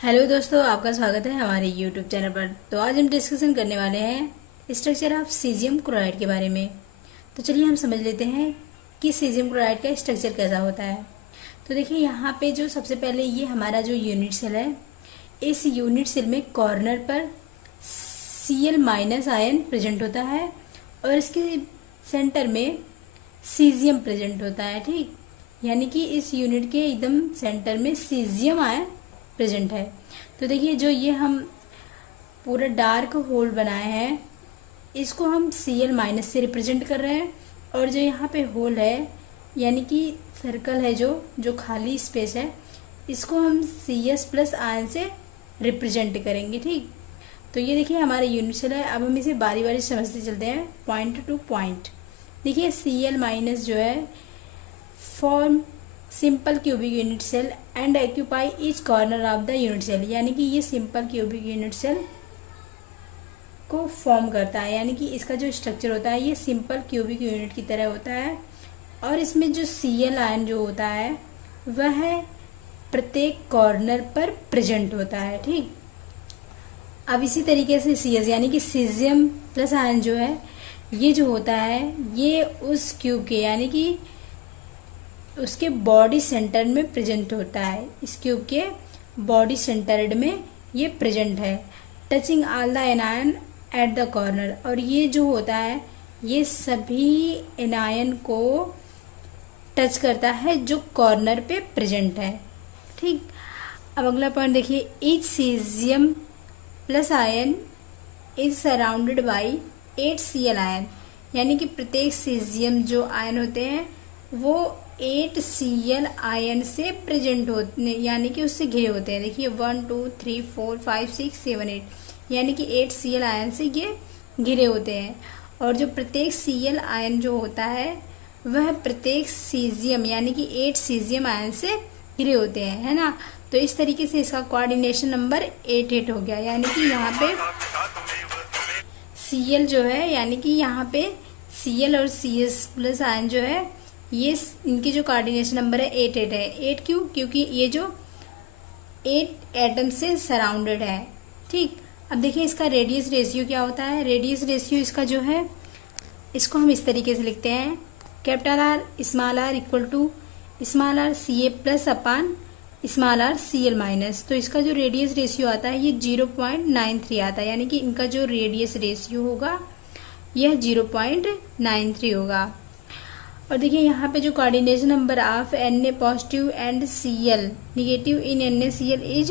Hello दोस्तों, आपका स्वागत है हमारे यूट्यूब चैनल पर। तो आज हम डिस्कशन करने वाले हैं स्ट्रक्चर ऑफ सीजियम क्लोराइड के बारे में। तो चलिए हम समझ लेते हैं कि सीजियम क्लोराइड का स्ट्रक्चर कैसा होता है। तो देखिए यहाँ पे जो सबसे पहले ये हमारा जो यूनिट सेल है, इस यूनिट सेल में कॉर्नर पर Cl- आयन प्रेजेंट होता है और इसके सेंटर में सीजियम प्रेजेंट होता है। ठीक, यानी कि इस यूनिट के एकदम सेंटर में सीजियम आयन प्रेजेंट है। तो देखिए जो ये हम पूरा डार्क होल बनाए हैं, इसको हम Cl- से रिप्रेजेंट कर रहे हैं। और जो यहाँ पे होल है, यानी कि सर्कल है, जो खाली स्पेस है, इसको हम Cs+ आयन से रिप्रेजेंट करेंगे। ठीक, तो ये देखिए हमारा यूनिट सेल है। अब हम इसे बारी बारी समझते चलते हैं पॉइंट टू पॉइंट। देखिए Cl- जो है form simple cubic unit cell and occupy each corner of the unit cell, यानी कि ये सिंपल क्यूबिक यूनिट सेल को फॉर्म करता है। यानी कि इसका जो स्ट्रक्चर होता है ये सिंपल क्यूबिक यूनिट की तरह होता है। और इसमें जो Cl आयन जो होता है वह प्रत्येक कॉर्नर पर प्रेजेंट होता है। ठीक, अब इसी तरीके से Cs यानी कि सीजियम+ आयन जो है, ये जो होता है ये उस क्यूब के यानी कि उसके बॉडी सेंटर में प्रेजेंट होता है। इस क्यूब के बॉडी सेंटर्ड में ये प्रेजेंट है, touching all the anion at the corner. और ये जो होता है ये सभी एनायन को टच करता है जो कॉर्नर पे प्रेजेंट है। ठीक, अब अगला पॉइंट देखिए, each caesium+ ion is surrounded by 8 Cl ion, यानी कि प्रत्येक सीजियम जो आयन होते हैं वो 8 Cl आयन से प्रेजेंट होते, यानी कि उससे घिरे होते हैं। देखिए 1 2 3 4 5 6 7 8, यानी कि 8 Cl आयन से ये घिरे होते हैं। और जो प्रत्येक Cl आयन जो होता है वह प्रत्येक सीजियम यानी कि 8 सीजियम आयन से घिरे होते हैं, है ना। तो इस तरीके से इसका कोऑर्डिनेशन नंबर 8 हो गया। यानी कि यहाँ पे Cl जो है, यानी कि यहाँ पे Cl और Cs+ आयन जो है, ये इनकी जो कोऑर्डिनेशन नंबर है 8 है। 8 क्यों? क्योंकि ये जो 8 एटम से सराउंडेड है। ठीक, अब देखिए इसका रेडियस रेशियो क्या होता है। रेडियस रेशियो इसका जो है, इसको हम इस तरीके से लिखते हैं, R small r small r Ca+ small r Cl-। तो इसका जो रेडियस रेशियो आता है ये 0.93 आता है, यानी कि इनका जो रेडियस रेशियो होगा यह 0.93 होगा। और देखिए यहाँ पे जो coordination number of Na positive and Cl negative in NaCl is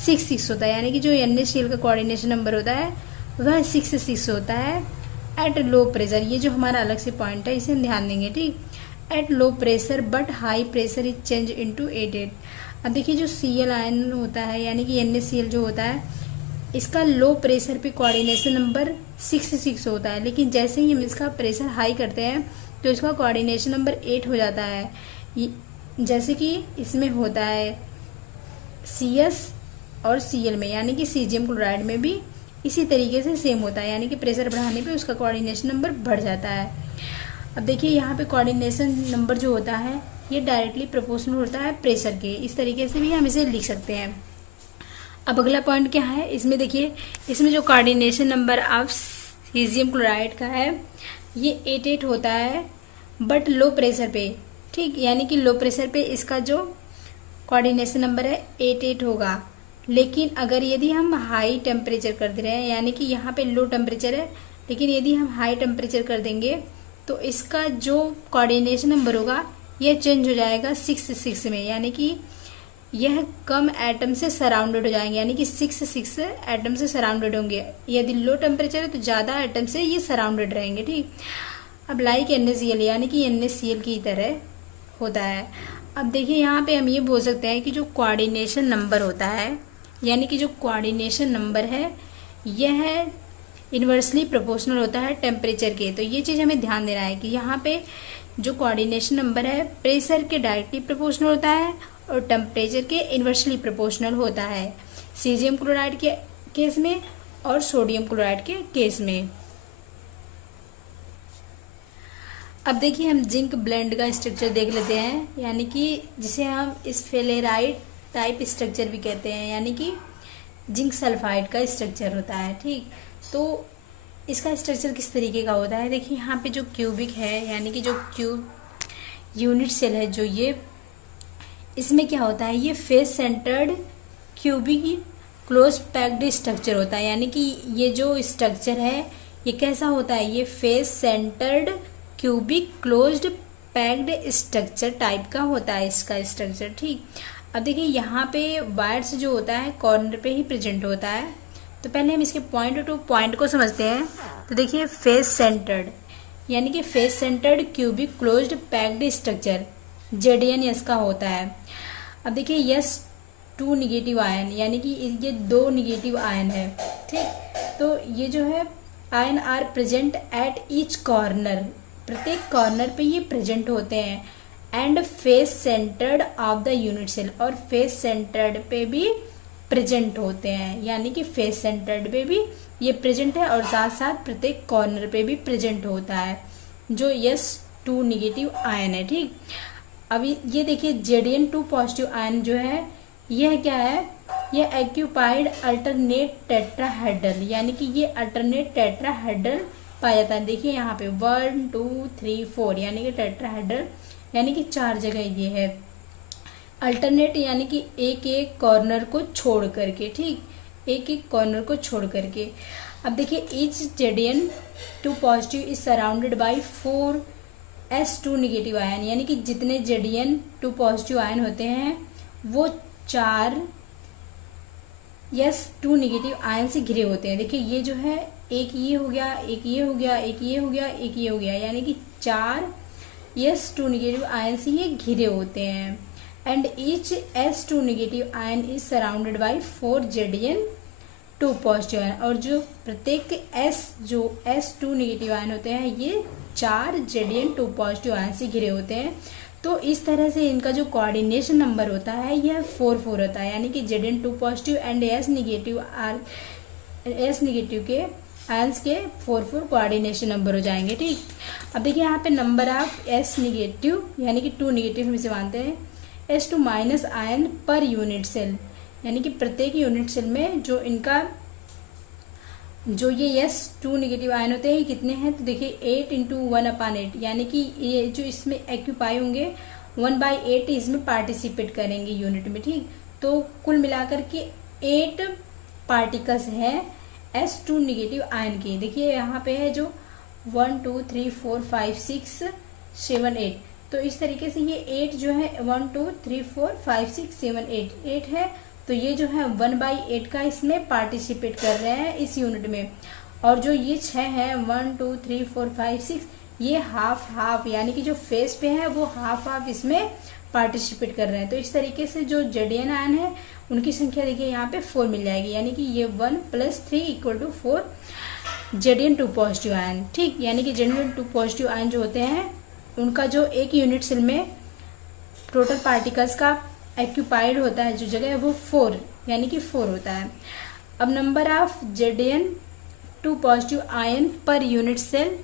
6 होता है, यानी कि जो NaCl का कोऑर्डिनेशन नंबर होता है वह 6 होता है एट लो प्रेशर। ये जो हमारा अलग से पॉइंट है इसे हम ध्यान देंगे। ठीक, at low pressure but high pressure is change into 8। अब देखिए जो Cl आयन होता है यानी कि NaCl जो होता है, इसका लो प्रेशर पे कोऑर्डिनेशन नंबर 6 होता है, लेकिन जैसे ही हम इसका प्रेशर हाई करते हैं तो इसका कोऑर्डिनेशन नंबर 8 हो जाता है। जैसे कि इसमें होता है Cs और Cl में, यानी कि सीजियम क्लोराइड में भी इसी तरीके से सेम होता है, यानी कि प्रेशर बढ़ाने पे उसका कोऑर्डिनेशन नंबर बढ़ जाता है। अब देखिए यहाँ पे कोऑर्डिनेशन नंबर जो होता है ये डायरेक्टली प्रोपोर्शनल होता है प्रेशर के। इस तरीके से भी हम इसे लिख सकते हैं। अब अगला पॉइंट क्या है, इसमें देखिए इसमें जो coordination number of caesium chloride का है ये 8 होता है बट लो प्रेशर पे। ठीक, यानी कि लो प्रेशर पे इसका जो कोऑर्डिनेशन नंबर है 8 होगा। लेकिन अगर यदि हम हाई टेम्परेचर कर दे रहे हैं, यानी कि यहाँ पे लो टेम्परेचर है लेकिन यदि हम हाई टेम्परेचर कर देंगे तो इसका जो कोऑर्डिनेशन नंबर होगा यह चेंज हो जाएगा 6 में, यानी कि यह कम एटम से सराउंडेड हो जाएंगे, यानी कि 6 एटम से सराउंडेड होंगे। यदि लो टेम्परेचर है तो ज़्यादा एटम से ये सराउंडेड रहेंगे। ठीक, अब लाइक NaCl यानी कि NaCl की तरह होता है। अब देखिए यहाँ पे हम ये बोल सकते हैं कि जो कोऑर्डिनेशन नंबर होता है, यानी कि जो कोऑर्डिनेशन नंबर है यह इन्वर्सली प्रोपोर्शनल होता है टेम्परेचर के। तो ये चीज़ हमें ध्यान देना है कि यहाँ पे जो कोऑर्डिनेशन नंबर है प्रेशर के डायरेक्टली प्रोपोर्शनल होता है और टेम्परेचर के इन्वर्सली प्रोपोर्शनल होता है, सीजियम क्लोराइड के केस में और सोडियम क्लोराइड के केस में। अब देखिए हम जिंक ब्लेंड का स्ट्रक्चर देख लेते हैं, यानी कि जिसे हम स्फेलेराइट टाइप स्ट्रक्चर भी कहते हैं, यानी कि जिंक सल्फाइड का स्ट्रक्चर होता है। ठीक, तो इसका स्ट्रक्चर किस तरीके का होता है, देखिए यहाँ पे जो क्यूबिक है यानी कि जो क्यूब यूनिट सेल है, जो ये इसमें क्या होता है, ये face centred cubic close packed structure होता है। यानी कि ये जो स्ट्रक्चर है ये कैसा होता है, ये face centred cubic closed packed structure type का होता है इसका स्ट्रक्चर। ठीक, अब देखिए यहाँ पे वायर्स जो होता है कॉर्नर पे ही प्रेजेंट होता है। तो पहले हम इसके पॉइंट टू पॉइंट को समझते हैं। तो देखिए फेस सेंटर्ड यानी कि face centred cubic closed packed structure ZnS का होता है। अब देखिए यस 2 निगेटिव आयन यानी कि ये 2 निगेटिव आयन है। ठीक, तो ये जो है ion are present at each corner, प्रत्येक कॉर्नर पे ये प्रेजेंट होते हैं। And face centred of the unit cell, और फेस सेंटर्ड पे भी प्रेजेंट होते हैं, यानी कि फेस सेंटर्ड पे भी ये प्रेजेंट है और साथ साथ प्रत्येक कॉर्नर पे भी प्रेजेंट होता है जो S2 निगेटिव आयन है। ठीक, अभी ये देखिए Zn2 पॉजिटिव आयन जो है यह क्या है, ये एक्यूपाइड अल्टरनेट टेट्राहेड्रल, यानी कि ये अल्टरनेट टेट्राहेड्रल पाया जाता है। देखिए यहाँ पे 1 2 3 4 यानी कि टेट्राहेड्रल यानी कि 4 जगह ये है। अल्टरनेट यानी कि एक एक कॉर्नर को छोड़ करके, ठीक, एक एक कॉर्नर को छोड़ करके। अब देखिए each Zn2 positive is surrounded by 4 S2 negative ion, यानी कि जितने Zn2 पॉजिटिव आयन होते हैं वो 4 S2 निगेटिव आयन से घिरे होते हैं। देखिए ये जो है एक ये हो गया, एक ये हो गया, एक ये हो गया, एक ये हो गया, यानी कि 4 S2 निगेटिव आयन से ये घिरे होते हैं। And each S2 negative ion is surrounded by 4 Zn2 positive ion, और जो प्रत्येक जो S2 निगेटिव आयन होते हैं ये 4 Zn2 पॉजिटिव आयन से घिरे होते हैं। तो इस तरह से इनका जो कोऑर्डिनेशन नंबर होता है यह 4 होता है, यानी कि Zn2 positive and S negative के आयंस के 4 कोऑर्डिनेशन नंबर हो जाएंगे। ठीक, अब देखिए यहाँ पे नंबर ऑफ S निगेटिव यानी कि 2 निगेटिव हम इसे मानते हैं, S2 minus ion per unit cell, यानी कि प्रत्येक यूनिट सेल में जो इनका जो ये S2 निगेटिव आयन होते हैं ये कितने हैं, तो देखिए 8 × 1/8, यानी कि ये जो इसमें एक्यूपाई होंगे 1/8 इसमें पार्टिसिपेट करेंगे यूनिट में। ठीक, तो कुल मिलाकर के 8 पार्टिकल्स हैं S2 निगेटिव आयन के। देखिए यहाँ पे है जो 1 2 3 4 5 6 7 8, तो इस तरीके से ये 8 जो है 1 2 3 4 5 6 7 8 है, तो ये जो है 1/8 का इसमें पार्टिसिपेट कर रहे हैं इस यूनिट में। और जो ये 6 है 1 2 3 4 5 6 ये हाफ यानी कि जो फेस पे है वो हाफ इसमें पार्टिसिपेट कर रहे हैं। तो इस तरीके से जो Zn आयन है उनकी संख्या देखिए यहाँ पे 4 मिल जाएगी, यानी कि ये 1 + 3 = 4 Zn2 पॉजिटिव आयन। ठीक, यानी कि Zn2 पॉजिटिव आयन जो होते हैं उनका जो एक यूनिट सेल में टोटल पार्टिकल्स का एक्यूपाइड होता है जो जगह है वो 4 यानी कि 4 होता है। अब number of Zn2 positive ion per unit cell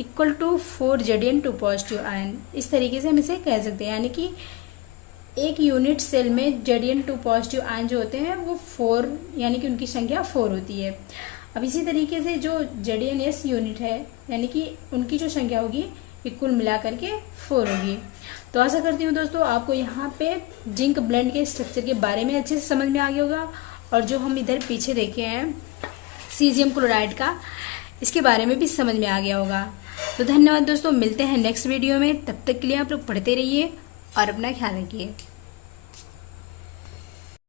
equal to 4 Zn2 positive ion, इस तरीके से हम इसे कह सकते हैं, यानी कि एक यूनिट सेल में Zn2 पॉजिटिव आयन जो होते हैं वो 4 यानी कि उनकी संख्या 4 होती है। अब इसी तरीके से जो Zns यूनिट है यानी कि उनकी जो संख्या होगी ये कुल मिलाकर के 4 होगी। तो आशा करती हूँ दोस्तों आपको यहाँ पे जिंक ब्लेंड के स्ट्रक्चर के बारे में अच्छे से समझ में आ गया होगा, और जो हम इधर पीछे देखे हैं सीजियम क्लोराइड का, इसके बारे में भी समझ में आ गया होगा। तो धन्यवाद दोस्तों, मिलते हैं नेक्स्ट वीडियो में, तब तक के लिए आप लोग पढ़ते रहिए और अपना ख्याल रखिए।